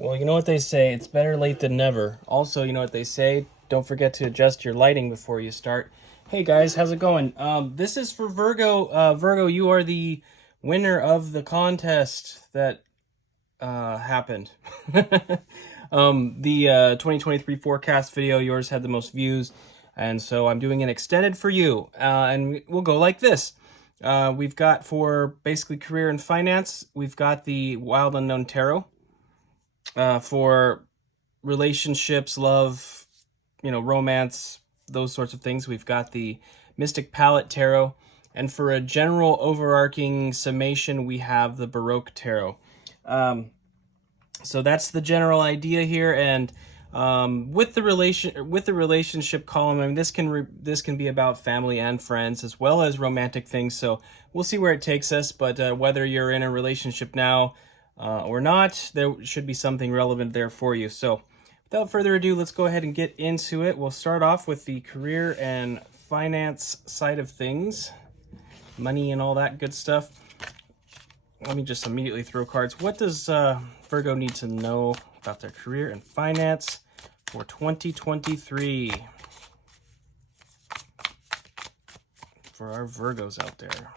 Well, you know what they say, it's better late than never. Also, you know what they say, don't forget to adjust your lighting before you start. Hey guys, how's it going? This is for Virgo. Virgo, you are the winner of the contest that happened. The 2023 forecast video, yours had the most views, and so I'm doing an extended for you. And we'll go like this. We've got for basically career and finance, we've got the Wild Unknown Tarot. For relationships, love, romance, those sorts of things, we've got the Mystic Palette Tarot. And for a general overarching summation, we have the Baroque Tarot. So that's the general idea here. And with the relationship column, I mean, this can be about family and friends as well as romantic things. So we'll see where it takes us. But whether you're in a relationship now or not, there should be something relevant there for you. So without further ado, let's go ahead and get into it. We'll start off with the career and finance side of things, money and all that good stuff. Let me just immediately throw cards. What does Virgo need to know about their career and finance for 2023? For our Virgos out there.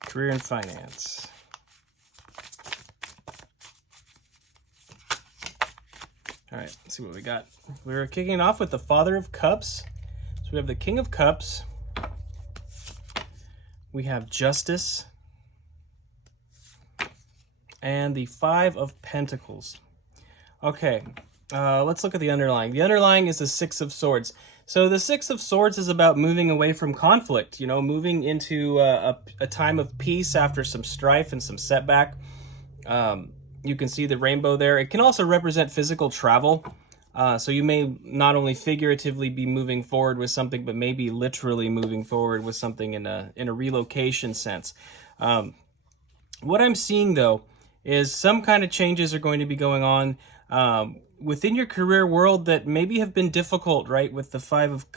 Career and finance. All right, let's see what we got. We're kicking off with the Father of Cups. So we have the King of Cups. We have Justice. And the Five of Pentacles. Okay, let's look at the underlying. The underlying is the Six of Swords. So the Six of Swords is about moving away from conflict, moving into a time of peace after some strife and some setback. You can see the rainbow there. It can also represent physical travel. So you may not only figuratively be moving forward with something, but maybe literally moving forward with something in a relocation sense. What I'm seeing, though, is some kind of changes are going to be going on within your career world that maybe have been difficult, right? With the Five of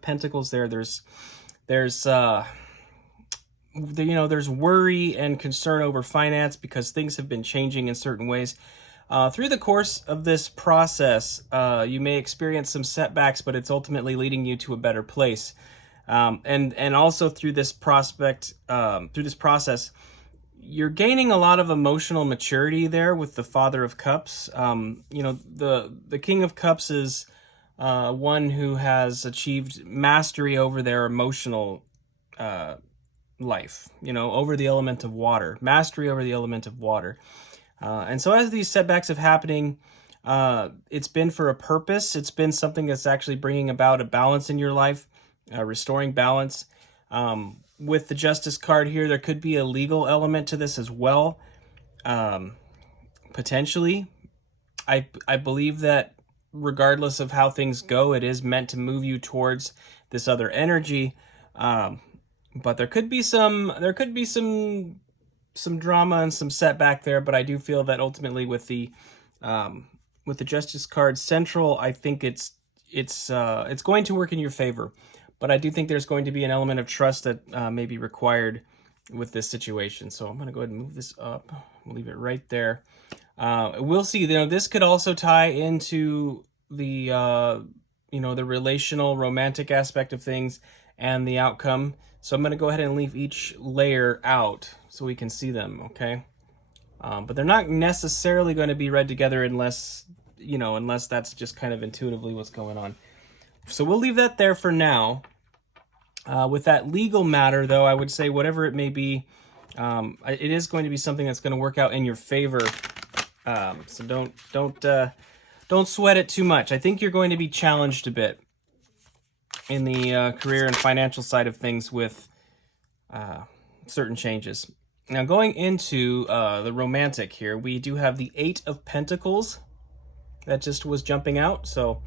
Pentacles there, there's worry and concern over finance because things have been changing in certain ways. Through the course of this process, you may experience some setbacks, but it's ultimately leading you to a better place. And also through this process, you're gaining a lot of emotional maturity there with the Father of Cups. The King of Cups is one who has achieved mastery over their emotional life, over the element of water, mastery over the element of water. And so as these setbacks have happening, it's been for a purpose. It's been something that's actually bringing about a balance in your life, restoring balance. With the Justice card here, there could be a legal element to this as well. Potentially. I believe that regardless of how things go, it is meant to move you towards this other energy. But there could be some drama and some setback there, but I do feel that ultimately with the Justice card central, I think it's going to work in your favor. But I do think there's going to be an element of trust that may be required with this situation. So I'm going to go ahead and move this up. Leave it right there. We'll see. This could also tie into the the relational, romantic aspect of things and the outcome. So I'm going to go ahead and leave each layer out so we can see them. Okay. But they're not necessarily going to be read together unless that's just kind of intuitively what's going on. So we'll leave that there for now. With that legal matter, though, I would say whatever it may be, it is going to be something that's going to work out in your favor. So don't sweat it too much. I think you're going to be challenged a bit in the career and financial side of things with certain changes. Now, going into the romantic here, we do have the Eight of Pentacles. That just was jumping out, so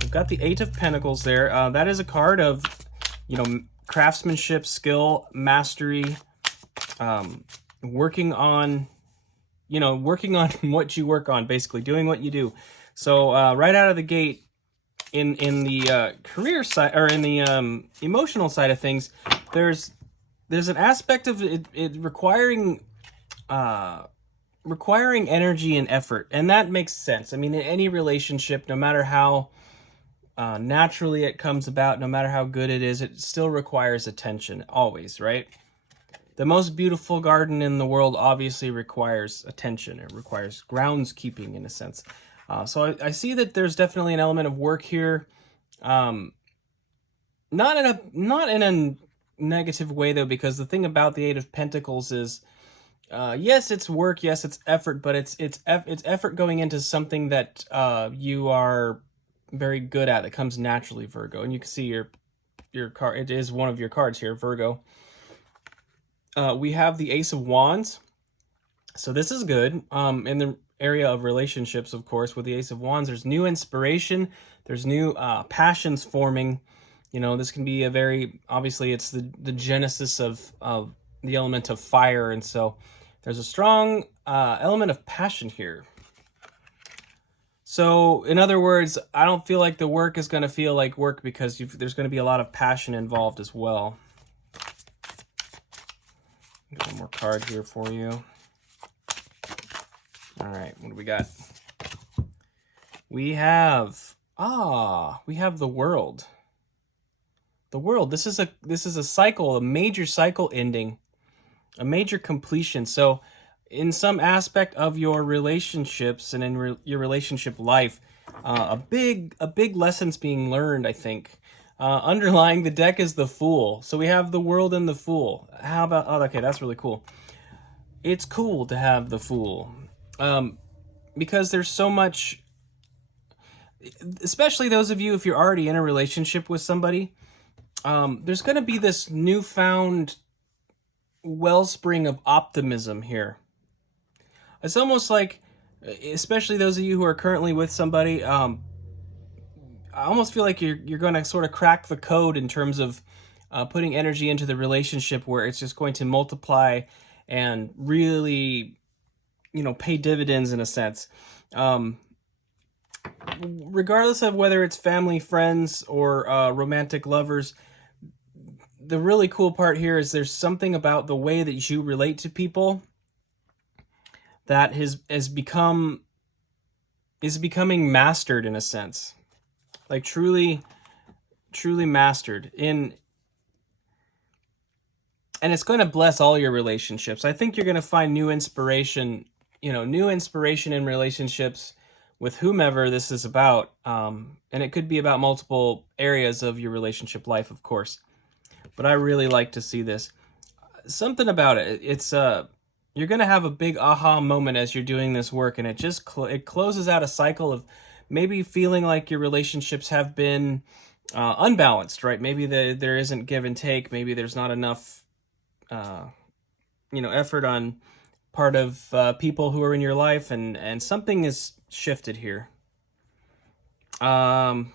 we've got the Eight of Pentacles there. That is a card of, craftsmanship, skill, mastery, working on what you work on, basically doing what you do. So right out of the gate, in the career side or in the emotional side of things, there's an aspect of it requiring requiring energy and effort, and that makes sense. I mean, in any relationship, no matter how naturally it comes about, no matter how good it is, it still requires attention, always, right? The most beautiful garden in the world obviously requires attention. It requires groundskeeping, in a sense. So I see that there's definitely an element of work here. Not in a negative way, though, because the thing about the Eight of Pentacles is, yes, it's work, yes, it's effort, but it's effort going into something that you are very good at, that comes naturally, Virgo. And you can see your card. It is one of your cards here, Virgo. We have the Ace of Wands, so this is good. In the area of relationships, of course, with the Ace of Wands, there's new inspiration, there's new passions forming. You know, this can be a very, obviously, it's the genesis of the element of fire, and so there's a strong element of passion here. So, in other words, I don't feel like the work is going to feel like work, because there's going to be a lot of passion involved as well. Got one more card here for you. All right, what do we got? We have the World. The World. This is a cycle, a major cycle ending, a major completion. So, in some aspect of your relationships and in your relationship life, a big lesson's being learned, I think. Underlying the deck is the Fool. So we have the World and the Fool. How about, okay, that's really cool. It's cool to have the Fool. Because there's so much, especially those of you, if you're already in a relationship with somebody, there's going to be this newfound wellspring of optimism here. It's almost like, especially those of you who are currently with somebody, I almost feel like you're going to sort of crack the code in terms of putting energy into the relationship, where it's just going to multiply and really, pay dividends, in a sense. Regardless of whether it's family, friends, or romantic lovers, the really cool part here is there's something about the way that you relate to people that is becoming mastered, in a sense. Like truly mastered and it's going to bless all your relationships. I think you're going to find new inspiration in relationships with whomever this is about. And it could be about multiple areas of your relationship life, of course. But I really like to see this. Something about it. It's you're going to have a big aha moment as you're doing this work, and it just it closes out a cycle of maybe feeling like your relationships have been unbalanced, right? Maybe there isn't give and take. Maybe there's not enough, effort on part of people who are in your life, and something is shifted here. And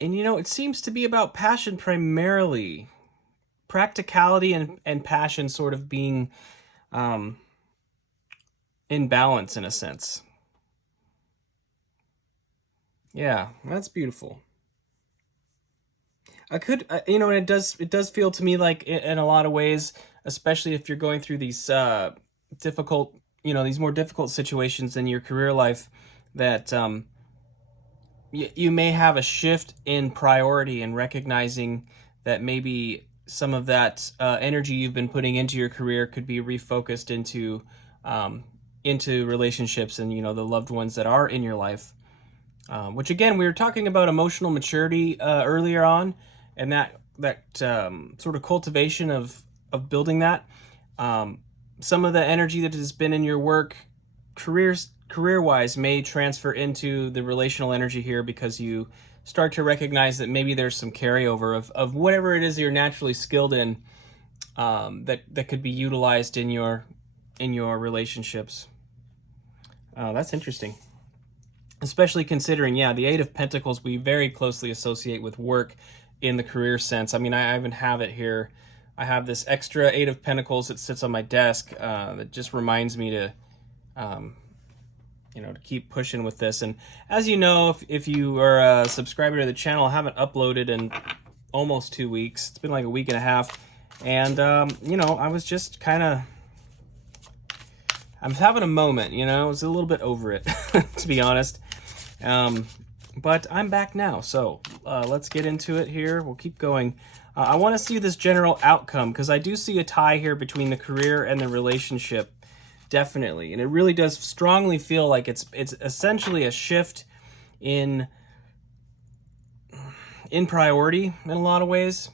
it seems to be about passion primarily. Practicality and passion sort of being in balance, in a sense. Yeah, that's beautiful. It does feel to me like, in a lot of ways, especially if you're going through these difficult, these more difficult situations in your career life, that you may have a shift in priority and recognizing that maybe some of that energy you've been putting into your career could be refocused into relationships and the loved ones that are in your life. Which, again, we were talking about emotional maturity earlier on, and that sort of cultivation of building that. Some of the energy that has been in your work career-wise may transfer into the relational energy here, because you start to recognize that maybe there's some carryover of whatever it is you're naturally skilled in, that could be utilized in your relationships. That's interesting. Especially considering, the Eight of Pentacles we very closely associate with work in the career sense. I mean, I even have it here. I have this extra Eight of Pentacles that sits on my desk that just reminds me to to keep pushing with this. And as you know, if you are a subscriber to the channel, I haven't uploaded in almost 2 weeks. It's been like a week and a half. And, I was just kind of I'm having a moment, you know. I was a little bit over it, to be honest. But I'm back now, so let's get into it here. We'll keep going. I want to see this general outcome, because I do see a tie here between the career and the relationship, definitely. And it really does strongly feel like it's essentially a shift in priority in a lot of ways.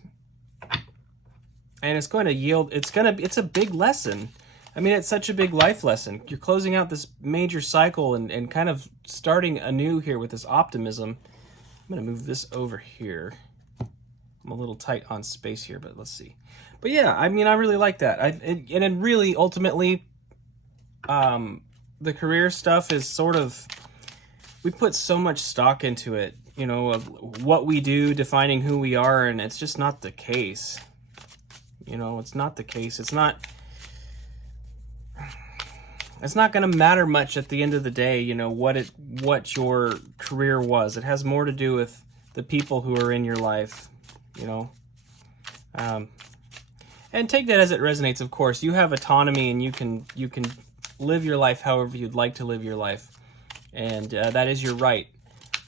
And it's going to yield, it's a big lesson. I mean, it's such a big life lesson. You're closing out this major cycle and kind of starting anew here with this optimism. I'm going to move this over here. I'm a little tight on space here, but let's see. But yeah, I mean, I really like that. And it really, ultimately, the career stuff is sort of, we put so much stock into it, you know, of what we do, defining who we are, and it's just not the case. You know, it's not the case. It's not going to matter much at the end of the day, you know, what your career was. It has more to do with the people who are in your life, you know. And take that as it resonates, of course. You have autonomy, and you can live your life however you'd like to live your life. And that is your right.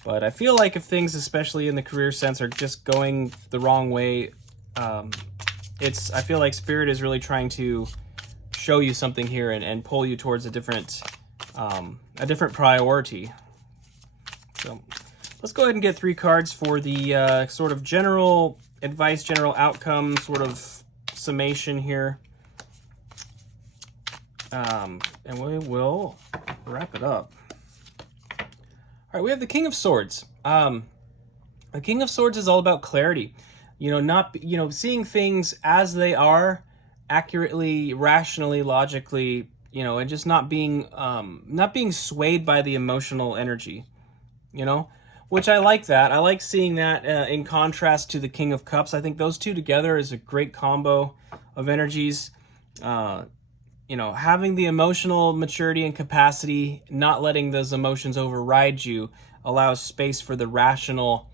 But I feel like if things, especially in the career sense, are just going the wrong way, I feel like Spirit is really trying to show you something here and pull you towards a different priority. So let's go ahead and get 3 cards for the sort of general advice, general outcome, sort of summation here. And we will wrap it up. All right, we have the King of Swords. The King of Swords is all about clarity. You know, seeing things as they are, accurately, rationally, logically, you know, and just not being swayed by the emotional energy, you know, which I like that. I like seeing that in contrast to the King of Cups. I think those two together is a great combo of energies. You know, having the emotional maturity and capacity, not letting those emotions override you, allows space for the rational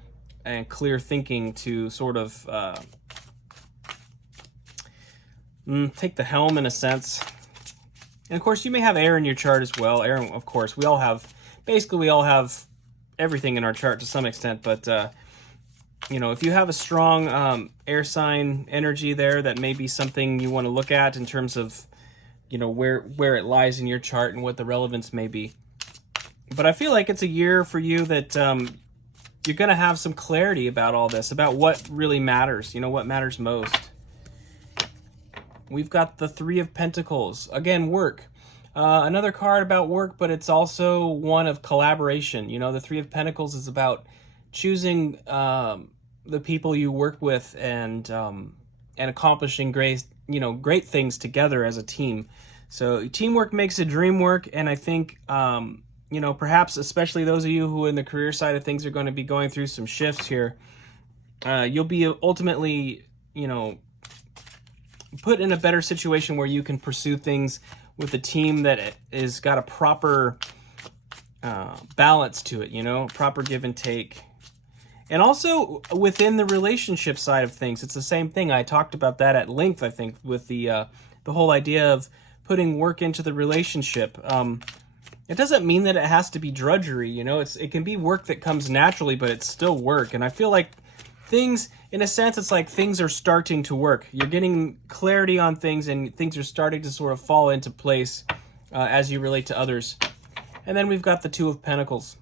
and clear thinking to sort of take the helm in a sense. And of course, you may have air in your chart as well. Air, of course, we all have everything in our chart to some extent, but you know, if you have a strong air sign energy there, that may be something you want to look at in terms of, you know, where it lies in your chart and what the relevance may be. But I feel like it's a year for you that you're going to have some clarity about all this, about what really matters, you know, what matters most. We've got the 3 of Pentacles. Again, work. Another card about work, but it's also one of collaboration. You know, the 3 of Pentacles is about choosing the people you work with and accomplishing great things together as a team. So teamwork makes a dream work, and I think, you know, perhaps especially those of you who in the career side of things are going to be going through some shifts here, you'll be ultimately, you know, put in a better situation where you can pursue things with a team that is got a proper balance to it, you know, proper give and take. And also within the relationship side of things, it's the same thing. I talked about that at length, I think, with the whole idea of putting work into the relationship. It doesn't mean that it has to be drudgery, you know. It can be work that comes naturally, but it's still work. And I feel like things, in a sense, it's like things are starting to work. You're getting clarity on things, and things are starting to sort of fall into place as you relate to others. And then we've got the 2 of Pentacles.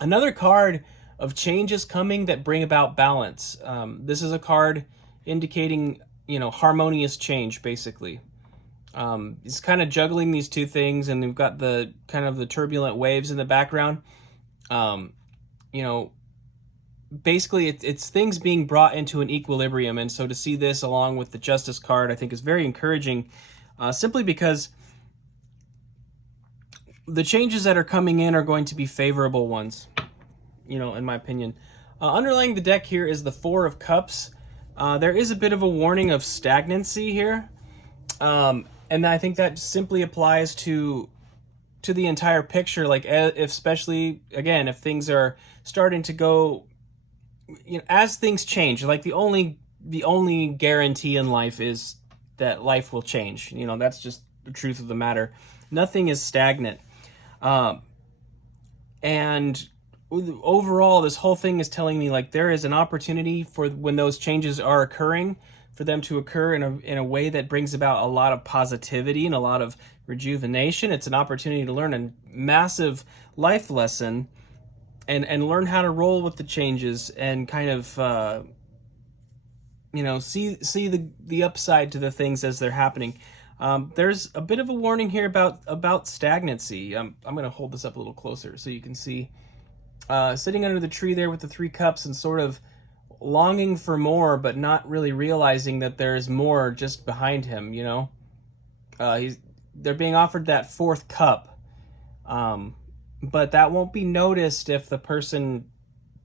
Another card of changes coming that bring about balance. This is a card indicating, you know, harmonious change, basically. It's kind of juggling these 2 things, and we've got the kind of the turbulent waves in the background. You know, basically it's things being brought into an equilibrium, and so to see this along with the Justice card, I think is very encouraging, simply because the changes that are coming in are going to be favorable ones, you know, in my opinion. Underlying the deck here is the 4 of Cups. There is a bit of a warning of stagnancy here, and I think that simply applies to the entire picture. Like, especially again, if things are starting to go, you know, as things change, like the only guarantee in life is that life will change. You know, that's just the truth of the matter. Nothing is stagnant. And overall, this whole thing is telling me like there is an opportunity for when those changes are occurring, for them to occur in a way that brings about a lot of positivity and a lot of rejuvenation. It's an opportunity to learn a massive life lesson and learn how to roll with the changes and kind of see the upside to the things as they're happening. There's a bit of a warning here about stagnancy. I'm going to hold this up a little closer so you can see. Sitting under the tree there with the 3 cups and sort of longing for more, but not really realizing that there's more just behind him, you know? They're being offered that 4th cup, but that won't be noticed if the person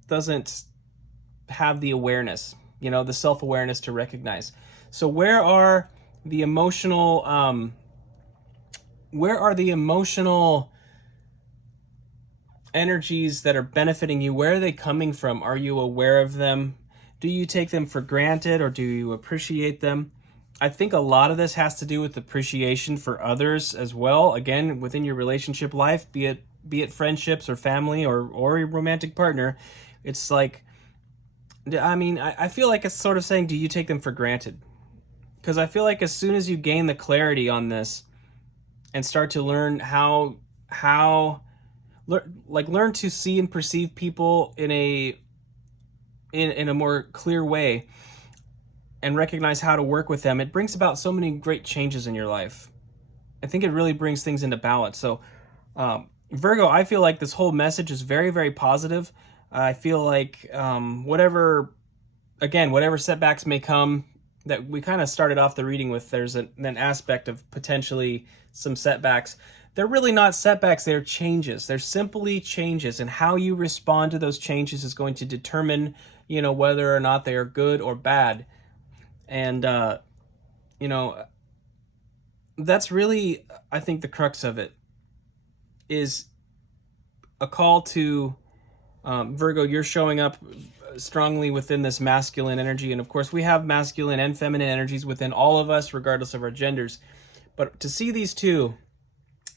doesn't have the awareness, you know, the self-awareness to recognize. So where are the emotional energies that are benefiting you? Where are they coming from? Are you aware of them? Do you take them for granted, or do you appreciate them? I think a lot of this has to do with appreciation for others as well. Again, within your relationship life, be it friendships or family or your romantic partner, it's like, I mean, I feel like it's sort of saying, do you take them for granted? Because I feel like as soon as you gain the clarity on this and start to learn learn to see and perceive people in a more clear way and recognize how to work with them, it brings about so many great changes in your life. I think it really brings things into balance. So Virgo, I feel like this whole message is very, very positive. I feel like whatever setbacks may come, that we kind of started off the reading with, there's an aspect of potentially some setbacks. They're really not setbacks, they're changes. They're simply changes, and how you respond to those changes is going to determine, you know, whether or not they are good or bad. And, you know, that's really, I think, the crux of it, is a call to, Virgo, you're showing up strongly within this masculine energy. And of course, we have masculine and feminine energies within all of us, regardless of our genders. But to see these two,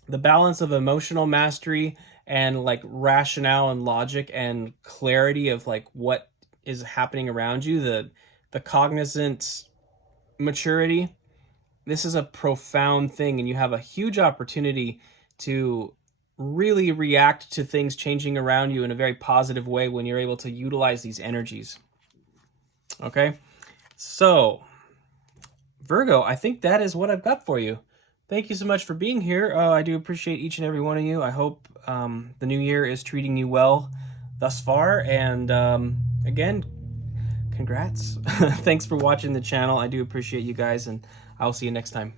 the balance of emotional mastery and like rationale and logic and clarity of like what is happening around you, the cognizant maturity, this is a profound thing, and you have a huge opportunity to really react to things changing around you in a very positive way when you're able to utilize these energies. Okay, so Virgo, I think that is what I've got for you. Thank you so much for being here. I do appreciate each and every one of you. I hope the new year is treating you well thus far. And again, congrats. Thanks for watching the channel. I do appreciate you guys, and I'll see you next time.